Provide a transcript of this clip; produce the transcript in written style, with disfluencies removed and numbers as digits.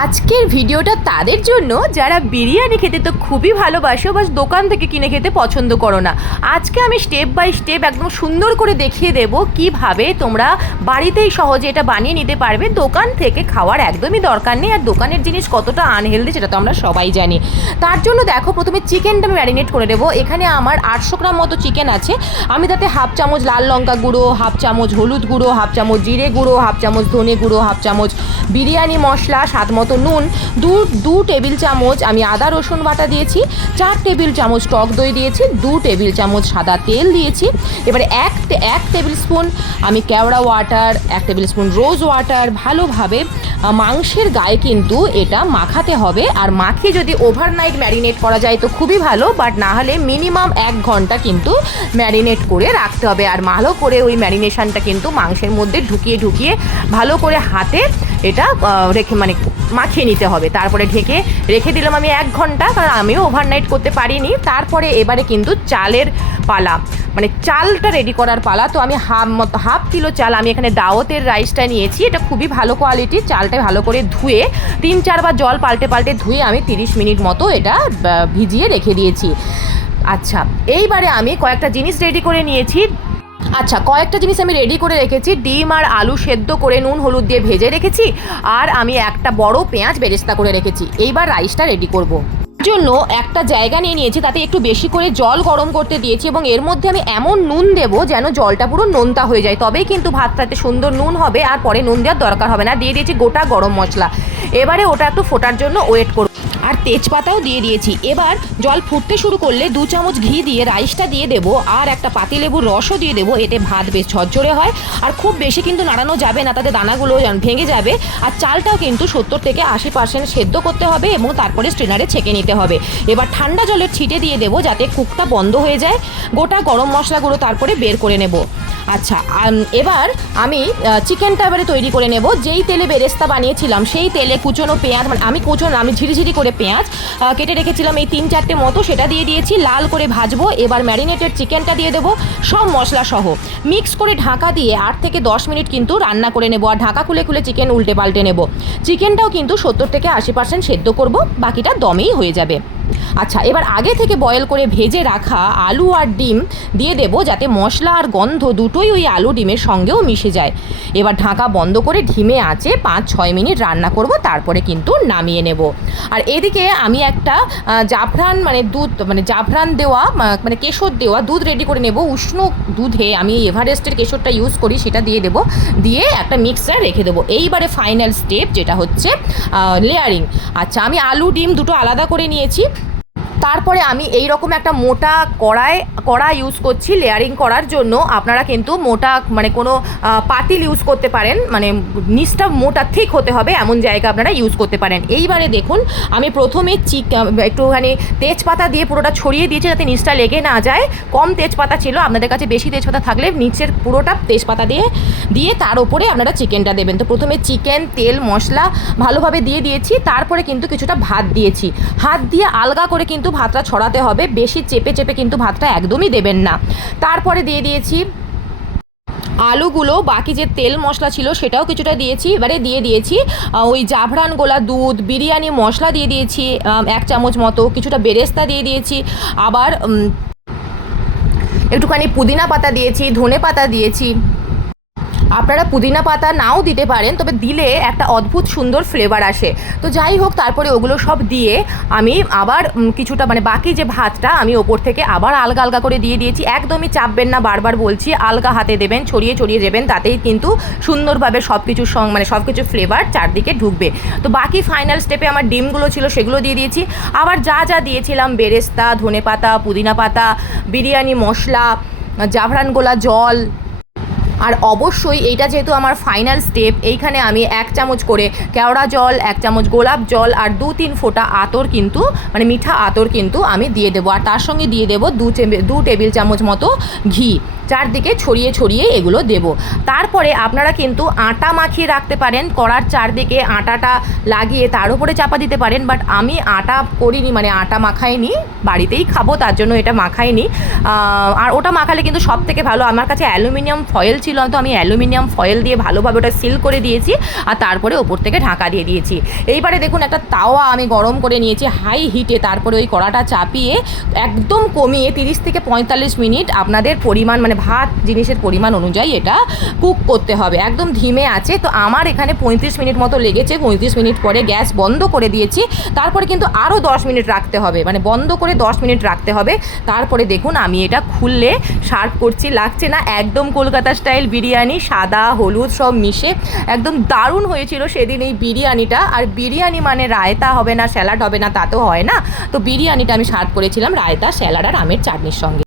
আজকের ভিডিওটা তাদের জন্য যারা বিরিয়ানি খেতে তো খুবই ভালোবাসো, বাস দোকান থেকে কিনে খেতে পছন্দ করো না। আজকে আমি স্টেপ বাই স্টেপ একদম সুন্দর করে দেখিয়ে দেবো কিভাবে তোমরা বাড়িতেই সহজে এটা বানিয়ে নিতে পারবে। দোকান থেকে খাওয়ার একদমই দরকার নেই, আর দোকানের জিনিস কতটা আনহেলদি সেটা তো আমরা সবাই জানি। তার জন্য দেখো, প্রথমে চিকেনটা আমি ম্যারিনেট করে দেবো। এখানে আমার 800 গ্রাম মতো চিকেন আছে। আমি তাতে হাফ চামচ লাল লঙ্কা গুঁড়ো, হাফ চামচ হলুদ গুঁড়ো, হাফ চামচ জিরে গুঁড়ো, হাফ চামচ ধনে গুঁড়ো, হাফ চামচ বিরিয়ানি মশলা, স্বাদ মতো নুন, দু টেবিল চামচ আমি আদা রসুন বাটা দিয়েছি, 4 টেবিল চামচ টক দই দিয়েছি, 2 টেবিল চামচ সাদা তেল দিয়েছি। এবারে এক টেবিল স্পুন আমি কেওড়া water, 1 table spoon rose water ভালোভাবে মাংসের গায়ে কিন্তু এটা মাখাতে হবে। আর মাখিয়ে যদি ওভারনাইট ম্যারিনেট করা যায় তো খুবই ভালো, বাট না হলে মিনিমাম 1 ঘন্টা কিন্তু ম্যারিনেট করে রাখতে হবে। আর ভালো করে ওই ম্যারিনেশনটা কিন্তু মাংসের মধ্যে ঢুকিয়ে ভালো করে হাতে এটা রেখে মাখিয়ে নিতে হবে। তারপরে ঢেকে রেখে দিলাম আমি 1 ঘন্টা, কারণ আমিও ওভারনাইট করতে পারিনি। তারপরে এবারে কিন্তু চালের পালা, চালটা রেডি করার পালা। তো আমি হাফ কিলো চাল আমি এখানে দাওয়াতের রাইসটা নিয়েছি। এটা খুবই ভালো কোয়ালিটির চালটা, ভালো করে ধুয়ে 3-4 বার জল পাল্টে ধুয়ে আমি 30 মিনিট মতো এটা ভিজিয়ে রেখে দিয়েছি। আচ্ছা, এইবারে আমি কয়েকটা জিনিস রেডি করে নিয়েছি। কয়েকটা জিনিস আমি রেডি করে রেখেছি। ডিম আর আলু সেদ্ধ করে নুন হলুদ দিয়ে ভেজে রেখেছি, আর আমি একটা বড় পেঁয়াজ বেরেস্তা করে রেখেছি। এইবার রাইসটা রেডি করব জন্য একটা জায়গা নিয়ে নিয়েছি, তাতে একটু বেশি করে জল গরম করতে দিয়েছি, এবং এর মধ্যে আমি এমন নুন দেবো যেন জলটা পুরো নোনতা হয়ে যায়, তবেই কিন্তু ভাতটাতে সুন্দর নুন হবে, আর পরে নুন দেওয়ার দরকার হবে না। দিয়ে দিয়েছি গোটা গরম মশলা। এবারে ওটা একটু ফোটার জন্য ওয়েট করব, আর তেজপাতাও দিয়ে দিয়েছি। এবার জল ফুটতে শুরু করলে 2 চামচ ঘি দিয়ে রাইসটা দিয়ে দেবো, আর একটা পাতিলেবুর রসও দিয়ে দেবো। এতে ভাত বেশ ঝরঝরে হয়, আর খুব বেশি কিন্তু নাড়ানো যাবে না, তাতে দানাগুলো ভেঙে যাবে। আর চালটাও কিন্তু 70 থেকে 80% সেদ্ধ করতে হবে, এবং তারপরে স্ট্রেনারে ছেঁকে নিতে হবে। এবার ঠান্ডা জলের ছিটে দিয়ে দেবো যাতে কুকটা বন্ধ হয়ে যায়। গোটা গরম মশলাগুলো তারপরে বের করে নেব। এবার আমি চিকেনটা এবারে তৈরি করে নেব। যেই তেলে বেরেস্তা বানিয়েছিলাম সেই তেলে কুচনো পেঁয়াজ, আমি ঝিরিঝিরি করে পেঁয়াজ কেটে রেখেছিলাম এই 3-4টে মতো, সেটা দিয়ে দিয়েছি। লাল করে ভাজবো। এবার ম্যারিনেটেড চিকেনটা দিয়ে দেবো সব মশলা সহ, মিক্স করে ঢাকা দিয়ে 8 থেকে 10 মিনিট কিন্তু রান্না করে নেব। আর ঢাকা খুলে চিকেন উল্টে পাল্টে নেব। চিকেনটাও কিন্তু 70 থেকে 80% সেদ্ধ করব, বাকিটা দমেই হয়ে যাবে। এবার আগে থেকে বয়েল করে ভেজে রাখা আলু আর ডিম দিয়ে দেবো, যাতে মশলা আর গন্ধ দুটোই ওই আলু ডিমের সঙ্গেও মিশে যায়। এবার ঢাকা বন্ধ করে ধিমে আঁচে 5-6 মিনিট রান্না করব, তারপরে কিন্তু নামিয়ে নেব। আর এদিকে আমি একটা জাফরান জাফরান দেওয়া কেশর দেওয়া দুধ রেডি করে নেব। উষ্ণ দুধে আমি এভারেস্টের কেশরটা ইউজ করি, সেটা দিয়ে দেবো। দিয়ে একটা মিক্সার রেখে দেবো। এইবারে ফাইনাল স্টেপ যেটা হচ্ছে লেয়ারিং। আমি আলু ডিম দুটো আলাদা করে নিয়েছি। তারপরে আমি এই রকম একটা মোটা কড়া ইউজ করছি লেয়ারিং করার জন্য। আপনারা কিন্তু মোটা কোনো পাতিল ইউজ করতে পারেন, নিচটা মোটা ঠিক হতে হবে এমন জায়গা আপনারা ইউজ করতে পারেন। এইবারে দেখুন, আমি প্রথমে একটুখানি তেজপাতা দিয়ে পুরোটা ছড়িয়ে দিয়েছি যাতে নিচটা লেগে না যায়। কম তেজপাতা ছিল, আপনাদের কাছে বেশি তেজপাতা থাকলে নিচের পুরোটা তেজপাতা দিয়ে তার উপরে আপনারা চিকেনটা দেবেন। তো প্রথমে চিকেন, তেল, মশলা ভালোভাবে দিয়ে দিয়েছি। তারপরে কিন্তু কিছুটা ভাত দিয়েছি। হাত দিয়ে আলগা করে কিন্তু ভাতটা ছড়াতে হবে, বেশি চেপে কিন্তু ভাতটা একদমই দেবেন না। তারপরে দিয়ে দিয়েছি আলুগুলো, বাকি যে তেল মশলা ছিল সেটাও কিছুটা দিয়েছি। এবারে দিয়ে দিয়েছি ওই জাফরান গোলা দুধ, বিরিয়ানি মশলা দিয়ে দিয়েছি 1 চামচ মতো, কিছুটা বেরেস্তা দিয়ে দিয়েছি, আবার একটুখানি পুদিনা পাতা দিয়েছি, ধনে পাতা দিয়েছি। আপনারা পুদিনা পাতা নাও দিতে পারেন, তবে দিলে একটা অদ্ভুত সুন্দর ফ্লেভার আসে। তো যাই হোক, তারপরে ওগুলো সব দিয়ে আমি আবার কিছুটা বাকি যে ভাতটা আমি ওপর থেকে আবার আলগা করে দিয়ে দিয়েছি। একদমই চাপবেন না, বারবার বলছি, আলগা হাতে দেবেন, ছড়িয়ে দেবেন, তাতেই কিন্তু সুন্দরভাবে সব কিছুর সব কিছু ফ্লেভার চারদিকে ঢুকবে। তো বাকি ফাইনাল স্টেপে আমার ডিমগুলো ছিল সেগুলো দিয়ে দিয়েছি। আবার যা দিয়েছিলাম, বেরেস্তা, ধনে পাতা, পুদিনা পাতা, বিরিয়ানি মশলা, জাফরান গোলা জল, আর অবশ্যই এইটা যেহেতু আমার ফাইনাল স্টেপ, এইখানে আমি 1 চামচ করে কেওড়া জল, 1 চামচ গোলাপ জল, আর 2-3 ফোঁটা আতর কিন্তু মিঠা আতর কিন্তু আমি দিয়ে দেবো। আর তার সঙ্গে দিয়ে দেবো 2 টেবিল চামচ মতো ঘি। চারদিকে ছড়িয়ে ছড়িয়ে এগুলো দেব। তারপরে আপনারা কিন্তু আটা মাখিয়ে রাখতে পারেন, কড়ার চারদিকে আটাটা লাগিয়ে তার উপরে চাপা দিতে পারেন, বাট আমি আটা করিনি, মানে আটা মাখাইনি, বাড়িতেই খাবো তার জন্য এটা মাখাইনি। আর ওটা মাখালে কিন্তু সব থেকে ভালো, আমার কাছে অ্যালুমিনিয়াম ফয়েল ছিল, তো আমি অ্যালুমিনিয়াম ফয়েল দিয়ে ভালোভাবে ওটা সিল করে দিয়েছি আর তারপরে ওপর থেকে ঢাকা দিয়ে দিয়েছি। এইবারে দেখুন একটা তাওয়া আমি গরম করে নিয়েছি হাই হিটে, তারপরে ওই কড়াটা চাপিয়ে একদম কমিয়ে 30 থেকে 45 মিনিট আপনাদের পরিমাণ, মানে ভাত জিনিসের পরিমাণ অনুযায়ী এটা কুক করতে হবে, একদম ধিমে আছে। তো আমার এখানে 35 মিনিট মতো লেগেছে। 35 মিনিট পরে গ্যাস বন্ধ করে দিয়েছি, তারপরে কিন্তু আরও 10 মিনিট রাখতে হবে, মানে বন্ধ করে 10 মিনিট রাখতে হবে। তারপরে দেখুন আমি এটা খুললে সার্ভ করছি, লাগছে না একদম কলকাতা স্টাইল বিরিয়ানি, সাদা হলুদ সব মিশে একদম দারুণ হয়েছিল সেদিন এই বিরিয়ানিটা। আর বিরিয়ানি মানে রায়তা হবে না, স্যালাড হবে না, তা তো হয় না। তো বিরিয়ানিটা আমি সার্ভ করেছিলাম রায়তা, স্যালাড আর আমের চাটনির সঙ্গে।